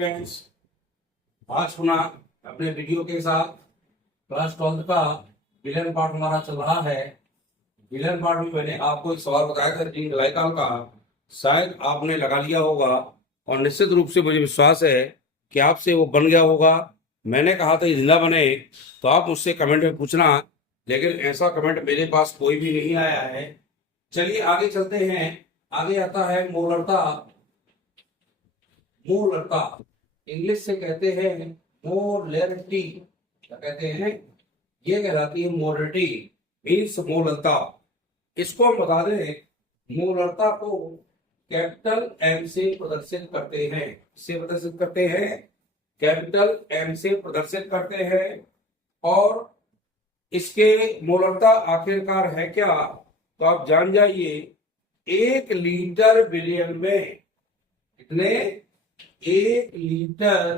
Friends, आज सुना अपने वीडियो के साथ क्लास 12 का विलेन पार्ट हमारा चल रहा है। विलेन पार्ट में मैंने आपको एक सवाल बताया था जिंक लाइकाल का, शायद आपने लगा लिया होगा और निश्चित रूप से मुझे विश्वास है कि आपसे वो बन गया होगा। मैंने कहा था जिंदा बने तो आप मुझसे कमेंट में पूछना, लेकिन ऐसा कमेंट मेरे पास कोई भी नहीं आया है। चलिए आगे चलते हैं। आगे आता है मोलरता। मोलरता इंग्लिश से कहते हैं मोलरिटी। क्या कहते हैं? ये कहलाती है मोलरिटी, मीन्स मोलरता। इसको हम बता दें, मोलरता को कैपिटल एम से प्रदर्शित करते हैं। इससे प्रदर्शित करते हैं, कैपिटल एम से प्रदर्शित करते हैं। और इसके मोलरता आखिरकार है क्या, तो आप जान जाइए। 1 लीटर बिलियन में कितने? 1 लीटर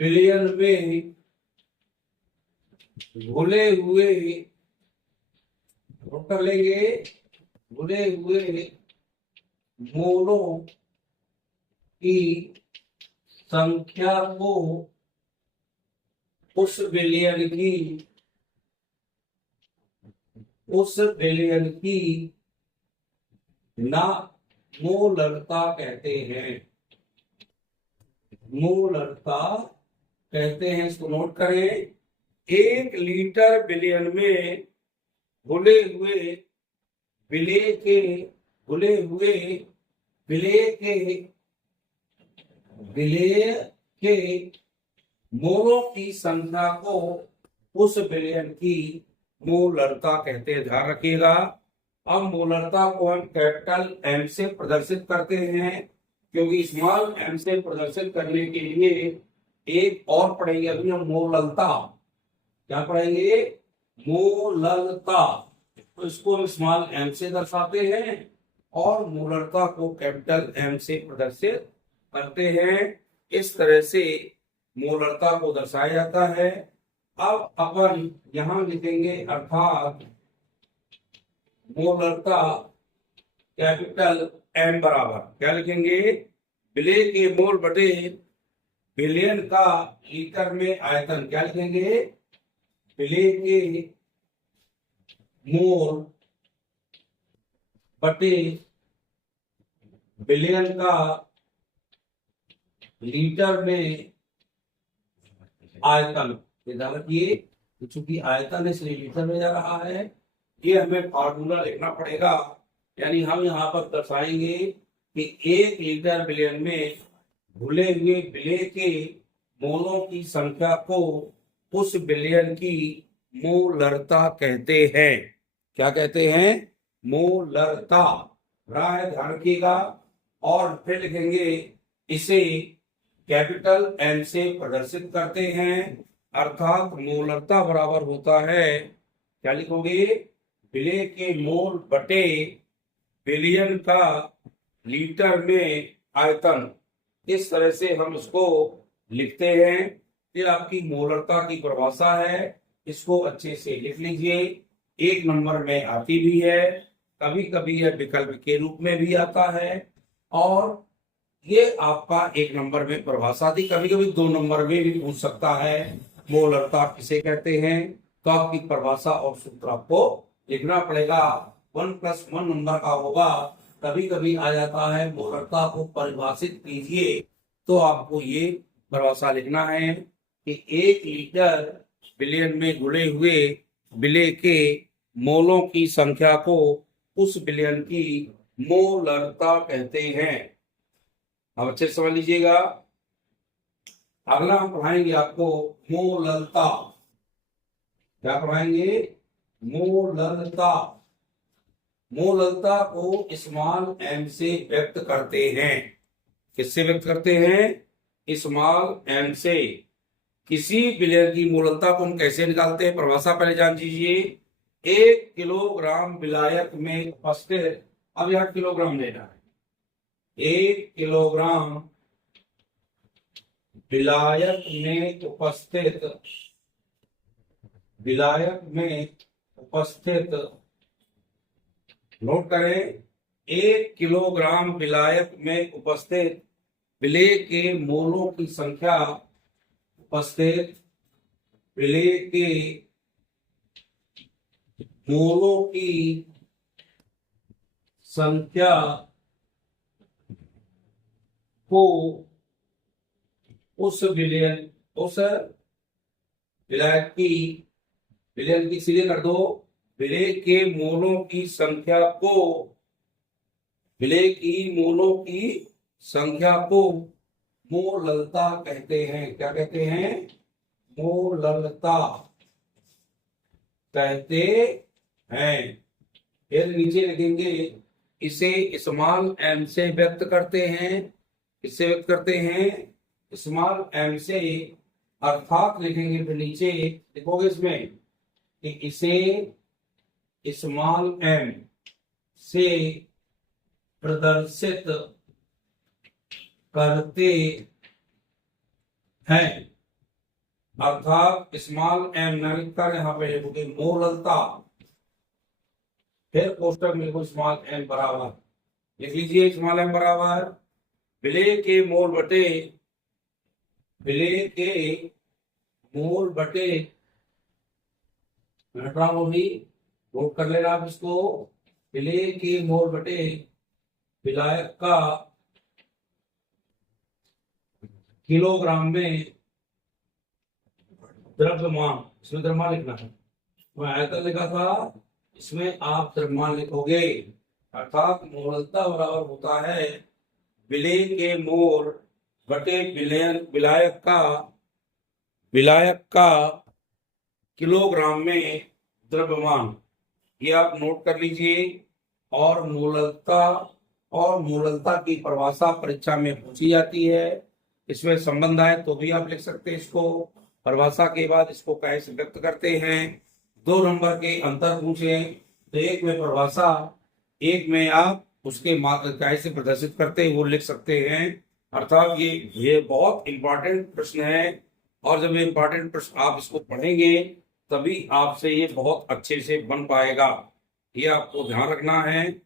बिलियन में घुले हुए, कर लेंगे, घुले हुए मोलों की संख्या को उस बिलियन की ना मोलरता कहते हैं। मोलरता कहते हैं, इसको नोट करें। 1 लीटर बिलियन में घुले हुए विलेय के मोलों की संख्या को उस बिलियन की मोलरता कहते हैं। ध्यान रखिएगा। अब मोलरता को हम कैपिटल एम से प्रदर्शित करते हैं, क्योंकि स्मॉल एम से प्रदर्शित करने के लिए एक और पढ़ेंगे अभी हम, मोललता। क्या पढ़ेंगे? मोललता। तो इसको हम स्मॉल एम से दर्शाते हैं और मोलरता को कैपिटल एम से प्रदर्शित करते हैं। इस तरह से मोलरता को दर्शाया जाता है। अब अपन यहां लिखेंगे, अर्थात मोलरता कैपिटल एम बराबर क्या लिखेंगे? विलेय के मोल बटे बिलियन का लीटर में आयतन। क्या लिखेंगे? विलेय के मोल बटे बिलियन का लीटर में आयतन। ध्यान रखिए, चूंकि आयतन इसलिए लीटर में जा रहा है। ये हमें फार्मूला लिखना पड़ेगा, यानी हम यहाँ पर दर्शाएंगे कि 1 लीटर बिलियन में घुले हुए विलेय के मोलों की संख्या को उस बिलियन की मोलरता कहते हैं। क्या कहते हैं? मोलरता। ध्यान रखिएगा। और फिर लिखेंगे, इसे कैपिटल एम से प्रदर्शित करते हैं, अर्थात मोलरता बराबर होता है, क्या लिखोगे? विलेय के मोल बटे बिलियन का लीटर में आयतन। इस तरह से हम इसको लिखते हैं। ये आपकी मोलरता की परिभाषा है, इसको अच्छे से लिख लीजिए। 1 नंबर में आती भी है, कभी कभी यह विकल्प के रूप में भी आता है, और ये आपका 1 नंबर में परिभाषा थी। कभी कभी 2 नंबर में भी पूछ सकता है मोलरता किसे कहते हैं, तो आपकी परिभाषा और सूत्र आपको लिखना पड़ेगा। 1+1 नंबर का होगा। कभी कभी आ जाता है मोलरता को परिभाषित कीजिए, तो आपको ये परिभाषा लिखना है कि 1 लीटर बिलियन में घुले हुए विलेय के मोलों की संख्या को उस बिलियन की मोलरता कहते हैं। अब अच्छे से समझ लीजिएगा। अगला हम पढ़ाएंगे आपको मोलरता। क्या पढ़ाएंगे? मोलरता। मोलरता को स्मॉल एम से व्यक्त करते हैं। किससे व्यक्त करते हैं? स्मॉल एम से। किसी बिलियन की मोलरता को हम कैसे निकालते हैं, परिभाषा पहले जान लीजिए। 1 किलोग्राम विलायक में उपस्थित, अब यहाँ किलोग्राम लेना है। 1 किलोग्राम विलायक में उपस्थित, नोट करें, 1 किलोग्राम विलायक में उपस्थित विलेय के मोलों की संख्या उपस्थित विलेय के मोलों की संख्या को उस विलयन की सीधे कर दो, विलेय के मोलों की संख्या को, विलेय की मोलों की संख्या को मोललता कहते हैं। क्या कहते हैं? मोललता कहते हैं। फिर नीचे लिखेंगे, इसे स्मॉल एम से व्यक्त करते हैं। इससे व्यक्त करते हैं स्मॉल एम से, अर्थात लिखेंगे फिर नीचे लिखोगे इसमें कि इसे स्मॉल एम से प्रदर्शित करते हैं, अर्थात स्मॉल एम न लिखकर यहाँ पे लिखोगे मोललता, फिर कोष्टक में लिखो स्मॉल एम बराबर, लिख लीजिए स्मॉल एम बराबर विलेय के मोल बटे, विलेय के मोल बटे, भी नोट कर लेना आप इसको, विलेय के मोल बटे विलायक का किलोग्राम में द्रव्यमान, इसमें द्रव्यमान लिखना है, मैं आयतन लिखा था, इसमें आप द्रव्यमान लिखोगे, अर्थात मोललता बराबर होता है विलेय के मोल बटे विलायक का किलोग्राम में द्रव्यमान। ये आप नोट कर लीजिए। और मोललता की परिभाषा परीक्षा में पूछी जाती है, इसमें संबंध आए तो भी आप लिख सकते हैं इसको, परिभाषा के बाद इसको कैसे व्यक्त करते हैं। 2 नंबर के अंतर पूछे तो एक में परिभाषा, एक में आप उसके कैसे प्रदर्शित करते हैं वो लिख सकते हैं। अर्थात ये बहुत इंपॉर्टेंट प्रश्न है, और जब ये इंपॉर्टेंट प्रश्न आप इसको पढ़ेंगे तभी आपसे ये बहुत अच्छे से बन पाएगा, ये आपको ध्यान रखना है।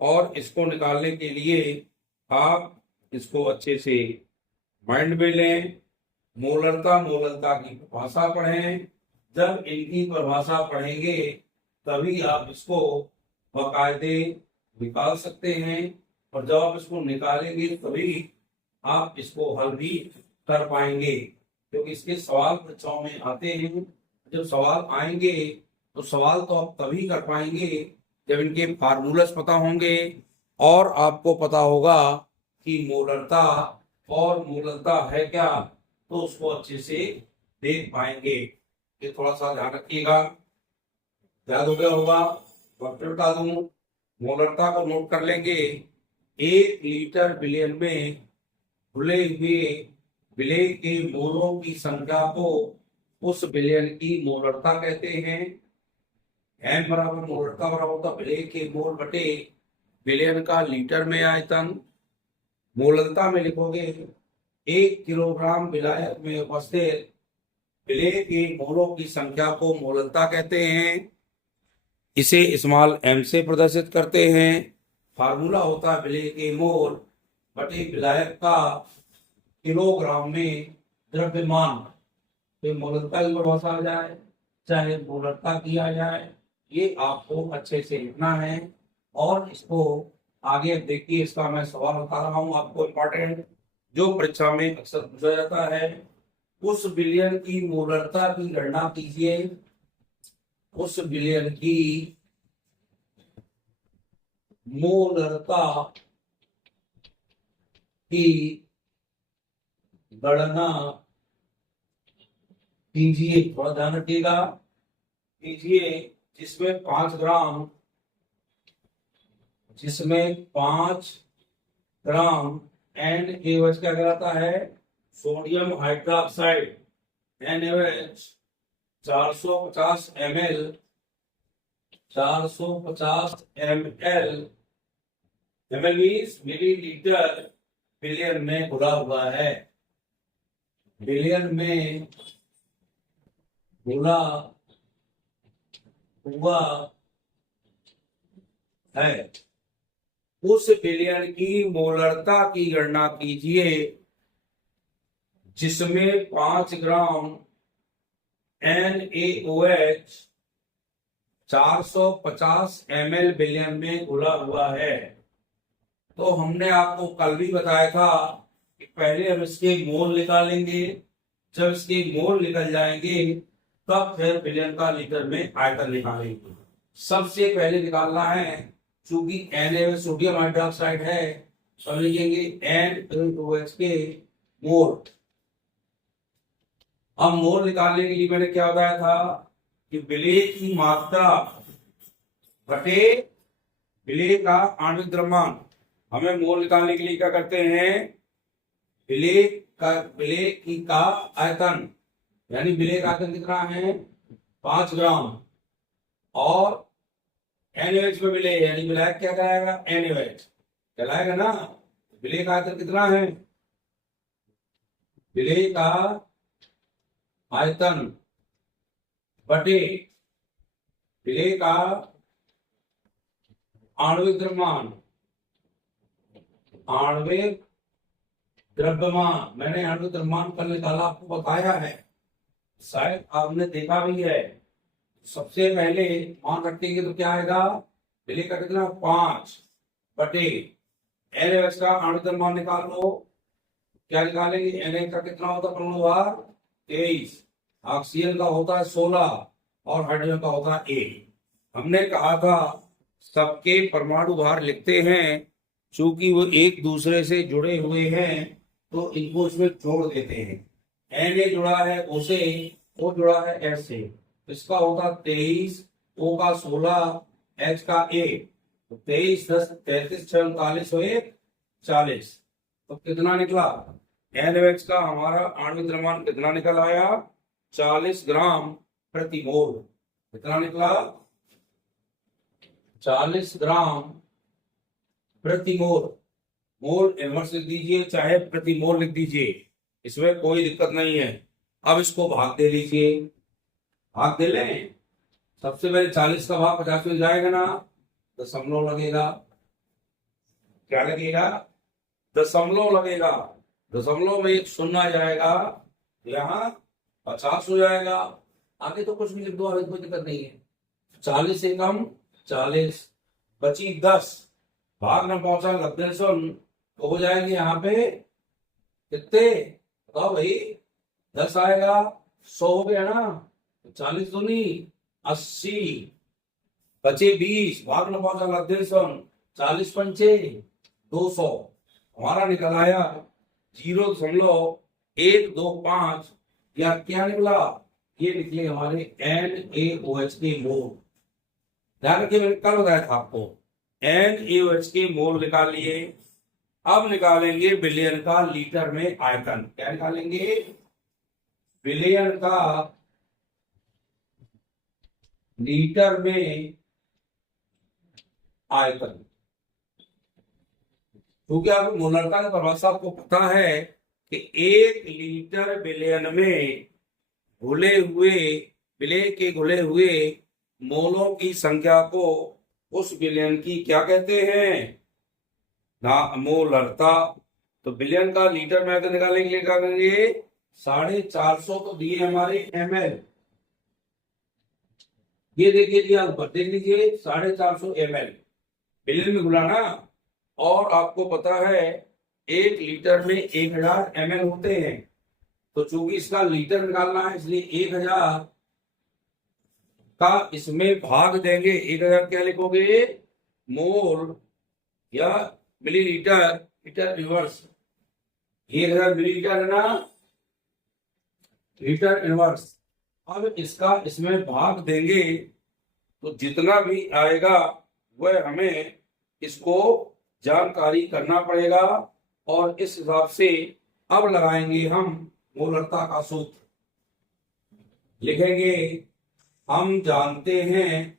और इसको निकालने के लिए आप इसको अच्छे से माइंड में लें, मोललता की परिभाषा पढ़ें, जब इनकी परिभाषा पढ़ेंगे तभी आप इसको बाकायदे निकाल सकते हैं, और जब आप इसको निकालेंगे तभी आप इसको हल भी कर पाएंगे, क्योंकि इसके सवाल परीक्षाओं में आते हैं। जब सवाल आएंगे तो सवाल तो आप तभी कर पाएंगे जब इनके फार्मूलास पता होंगे, और आपको पता होगा कि मोललता है क्या, तो उसको अच्छे से देख पाएंगे। ये थोड़ा सा ध्यान रखिएगा, याद हो गया होगा। वक्त बता दूं, मोललता को नोट कर लेंगे, 1 लीटर विलयन में घुले हुए विलेय के मोलों की संख्या को उस विलयन की मोललता कहते हैं। एम बराबर मोललता बराबर होता विलेय के मोल बटे विलयन का लीटर में आयतन। मोललता में लिखोगे 1 किलोग्राम विलायक में उपस्थित विलेय के मोलों की संख्या को मोललता कहते हैं। इसे स्मॉल एम से प्रदर्शित करते हैं। फार्मूला होता है विलेय के मोल बटे विलायक का किलोग्राम में द्रव्यमान। तो मोललता की परिभाषा आ जाए चाहे मोललता किया जाए, ये आपको अच्छे से लिखना है। और इसको आगे देखिए, इसका मैं सवाल बता रहा हूं आपको इंपॉर्टेंट, जो परीक्षा में अक्सर पूछा जाता है। उस विलयन की मोललता की गणना कीजिए, उस विलयन की मोललता की गणना कीजिए, थोड़ा ध्यान रखिएगा, कीजिए, जिसमें 5 ग्राम NaOH क्या कहलाता है, sodium hydroxide, NaOH 450 ml, 450 ml millilitre विलयन में घुला हुआ है, विलयन में घुला हुआ है। उस विलयन की मोलरता की गणना कीजिए जिसमें 5 ग्राम NaOH 450 ml विलयन में घुला हुआ है। तो हमने आपको कल भी बताया था कि पहले हम इसके मोल निकालेंगे, जब इसके मोल निकल जाएंगे तब फिर विलयन का लीटर में आयतन निकालेंगे। सबसे पहले निकालना है, चूंकि Na सोडियम हाइड्रोक्साइड है, तो लिखेंगे NaOH के मोल। अब मोल निकालने के लिए मैंने क्या बताया था कि विलेय की मात्रा बटे विलेय का आणविक द्रव्यमान। हमें मोल निकालने के लिए क्या करते हैं, विलेय की का आयतन, यानी विलेय का आयतन कितना है 5 ग्राम, और NaOH में विलेय यानी विलायक क्या कहलाएगा NaOH कहलाएगा ना। विलेय का आयतन कितना है, विलेय का आयतन बटे विलेय का आणविक द्रव्यमान, आणविक द्रव्यमान। मैंने आणविक द्रव्यमान कल निकाला, आपको बताया है, शायद आपने देखा भी है। सबसे पहले मान रखेंगे तो क्या आएगा, विलेय का कितना 5 बटे NaOH का आणविक द्रव्यमान निकाल लो। क्या निकालेंगे, Na का कितना होता है परमाणु भार 23, ऑक्सीजन का होता है 16 और हाइड्रोजन का होता है 1। हमने कहा था सबके परमाणु भार लिखते हैं, चूंकि वो एक दूसरे से जुड़े हुए हैं तो इनको इसमें जोड़ देते हैं। Na जुड़ा है O से, O जुड़ा है S से, इसका होता 23, O का 16, H का 1, तो 23 10 33 6 39 हुए 40। तो कितना निकला, NaOH का हमारा आणविक द्रव्यमान कितना निकल आया 40 ग्राम प्रति मोल। कितना निकला 40 ग्राम प्रति मोल। मोल इनवर्स लिख दीजिए चाहे प्रति मोल लिख दीजिए, इसमें कोई दिक्कत नहीं है। अब इसको भाग दे लीजिए, भाग दे लें। सबसे पहले 40 का भाग 50 में जाएगा ना, दशमलव लगेगा। क्या लगेगा, दशमलव लगेगा। दशमलव में एक शून्य आ जाएगा, यहाँ 50 हो जाएगा। आगे तो कुछ भी लिख दो, आगे कोई दिक्कत नहीं है। 40 से कम 40 बची 10, भाग न पहुंचा 90 तो हो जाएंगे यहाँ पे कितने बताओ भाई, 10 आएगा, 100 हो गया ना, 40 दूनी 80, बचे 20, भाग न पहुंचा 90, 40 पंचे 200। हमारा निकल आया 0.125, या क्या निकला, ये निकले हमारे NaOH के मोल। ध्यान रखिए, मैंने कल बताया था आपको, NaOH के मोल निकाल लिए। अब निकालेंगे विलयन का लीटर में आयतन। क्या निकालेंगे, विलयन का लीटर में आयतन। क्योंकि आपको मोलरता की परिभाषा आपको पता है कि 1 लीटर विलयन में घुले हुए विलय के घुले हुए मोलों की संख्या को उस विलयन की क्या कहते हैं ना, मोलरता। तो विलयन का लीटर में आयतन निकालने के लिए क्या करेंगे, 450 तो दिए हमारे ml, ये देखिए दिया ऊपर देख लीजिए 450 ml विलयन में घुला ना। और आपको पता है 1 लीटर में 1000 ml होते हैं, तो चूंकि इसका लीटर निकालना है इसलिए 1000 का इसमें भाग देंगे। 1000 क्या लिखोगे, मोल या मिलीलीटर, लीटर इनवर्स। 1000 मिलीलीटर है ना, लीटर इनवर्स। अब इसका इसमें भाग देंगे तो जितना भी आएगा वह हमें इसको जानकारी करना पड़ेगा, और इस हिसाब से अब लगाएंगे हम मोलरता का सूत्र। लिखेंगे, हम जानते हैं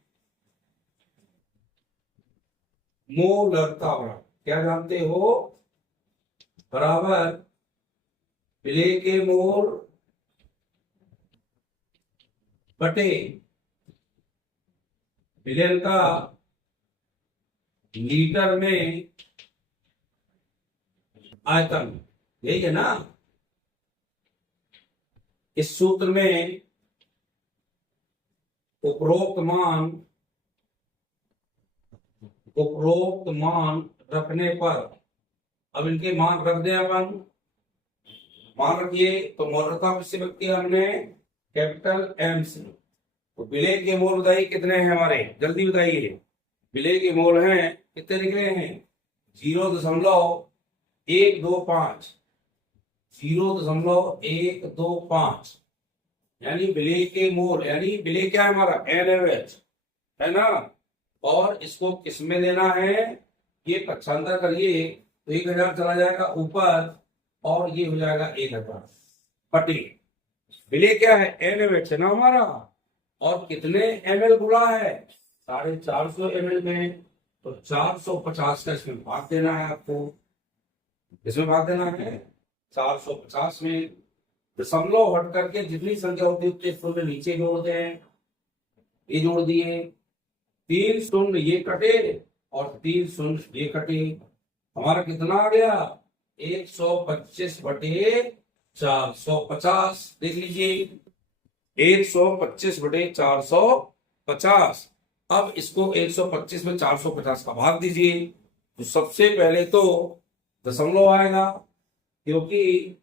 मोलरता बराबर, क्या जानते हो, बराबर विलय के मोल बटे विलयन का लीटर में आयतन, यही है ना। इस सूत्र में उपरोक्त मान रखने पर, अब इनके मान रख दें अपन, मान रखिए तो मोलरता किससे बनती है हमने कैपिटल एम से। तो विलेय के मोल बताइए कितने हैं हमारे, जल्दी बताइए। विलेय के मोल हैं कितने निकले हैं 0.125, 0.125, यानी विलेय के मोल, यानी विलेय क्या है हमारा NaOH है ना। और इसको किस में देना है, ये पक्षांतर करिए तो 1000 चला जाएगा ऊपर और ये हो जाएगा 1000 पटी। विलेय क्या है NaOH है ना हमारा, और कितने ml गुणा है 450 ml में, तो 450 का इसमें भाग देना है आपको, इसमें भाग देना है 450 में। दशमलव हट करके जितनी संख्या होती है उतने शून्य नीचे जोड़ दें, ये जोड़ दिए, 3 शून्य ये कटे और 3 शून्य ये कटे, हमारा कितना आ गया 125/450, देख लीजिए 125/450। अब इसको 125 में 450 का भाग दीजिए, तो सबसे पहले तो दशमलव आएगा, क्योंकि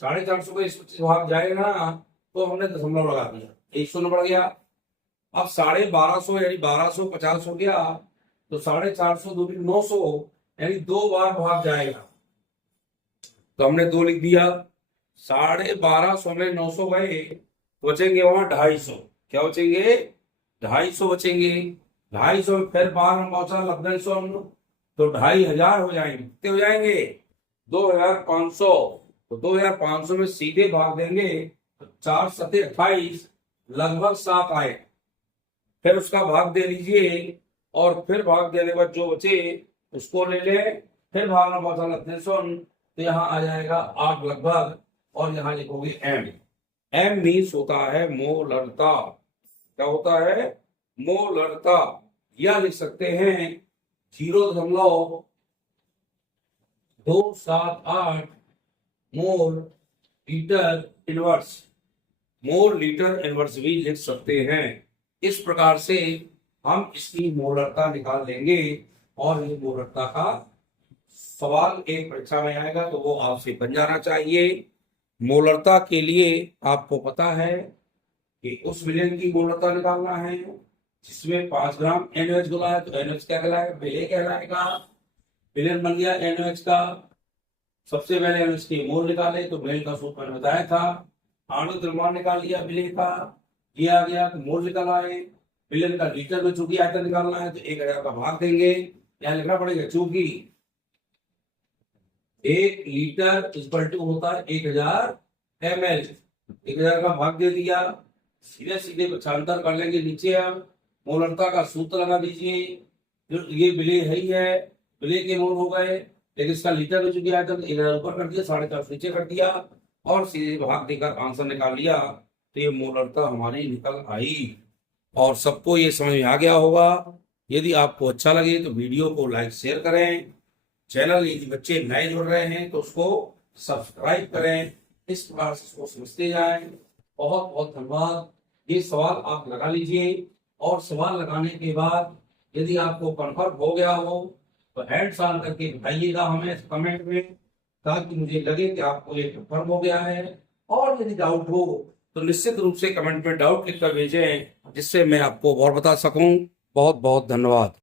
450 को 125 भाग जाएगा ना, तो हमने दशमलव लगा दिया, 1 शून्य बढ़ गया। अब 1250 यानी 1250 हो गया, तो 450 दूनी 900 यानी 2 बार भाग जाएगा, तो हमने 2 लिख दिया। 1250 में 900 गए, बचेंगे वहां 250, क्या बचेंगे 250 बचेंगे। 250 में फिर बार हम पहुंचा 90 तो 2500 हो जाएंगे, कितने हो जाएंगे 2500, तो 2500 में सीधे भाग देंगे तो 4 सते 28, लगभग 7 आए, फिर उसका भाग दे लीजिए और फिर भाग देने के बाद जो बचे उसको ले ले, फिर भागना पहुंचा 90, तो यहाँ आ जाएगा 8 लगभग, और यहाँ लिखोगे एम मीन्स होता है मोलरता, क्या होता है मोलरता, या लिख सकते हैं 0.278 mole litre inverse, mole litre inverse भी लिख सकते हैं। इस प्रकार से हम इसकी मोलरता निकाल लेंगे, और ये मोलरता का सवाल एक परीक्षा में आएगा तो वो आपसे बन जाना चाहिए। मोलरता के लिए आपको पता है कि उस विलेय की मोलरता निकालना है जिसमें 5 ग्राम NaOH घुला है, तो NaOH क्या कहलाएगा विलेय कहलाएगा। विलेय बन गया NaOH का, सबसे पहले हम इसके मोल निकाले, तो विलेय का सूत्र मैंने बताया था, आणविक द्रव्यमान निकाल लिया विलेय का, ये आ गया तो मोल निकल आए। विलेय का लीटर में चूंकि आयतन निकालना है तो 1000 का भाग देंगे, यहाँ लिखना पड़ेगा चूंकि 1 लीटर इक्वल टू होता है 1000 ml, 1000 का भाग दे दिया, सीधे सीधे पक्षांतर कर लेंगे नीचे, हम मोलरता का सूत्र लगा दीजिए, ये विलेय है ही है, विलेय के मोल हो गए, लेकिन इसका लीटर में चूंकि आयतन 1000 ऊपर कर दिया, 450 नीचे कर दिया और सीधे भाग देकर आंसर निकाल लिया, तो ये मोलरता हमारी निकल आई। और सबको ये समझ में आ गया होगा। यदि आपको अच्छा लगे तो वीडियो को लाइक शेयर करें, चैनल यदि बच्चे नए जुड़ रहे हैं तो उसको सब्सक्राइब करें, इस प्रकार से उसको समझते जाएं। बहुत बहुत धन्यवाद। ये सवाल आप लगा लीजिए, और सवाल लगाने के बाद यदि आपको कन्फर्म हो गया हो तो हैंड्स ऑन करके बताइएगा हमें कमेंट में, ताकि मुझे लगे कि आपको ये कन्फर्म हो गया है। और यदि डाउट हो तो निश्चित रूप से कमेंट में डाउट लिखकर भेजें, जिससे मैं आपको और बता सकूं। बहुत बहुत धन्यवाद।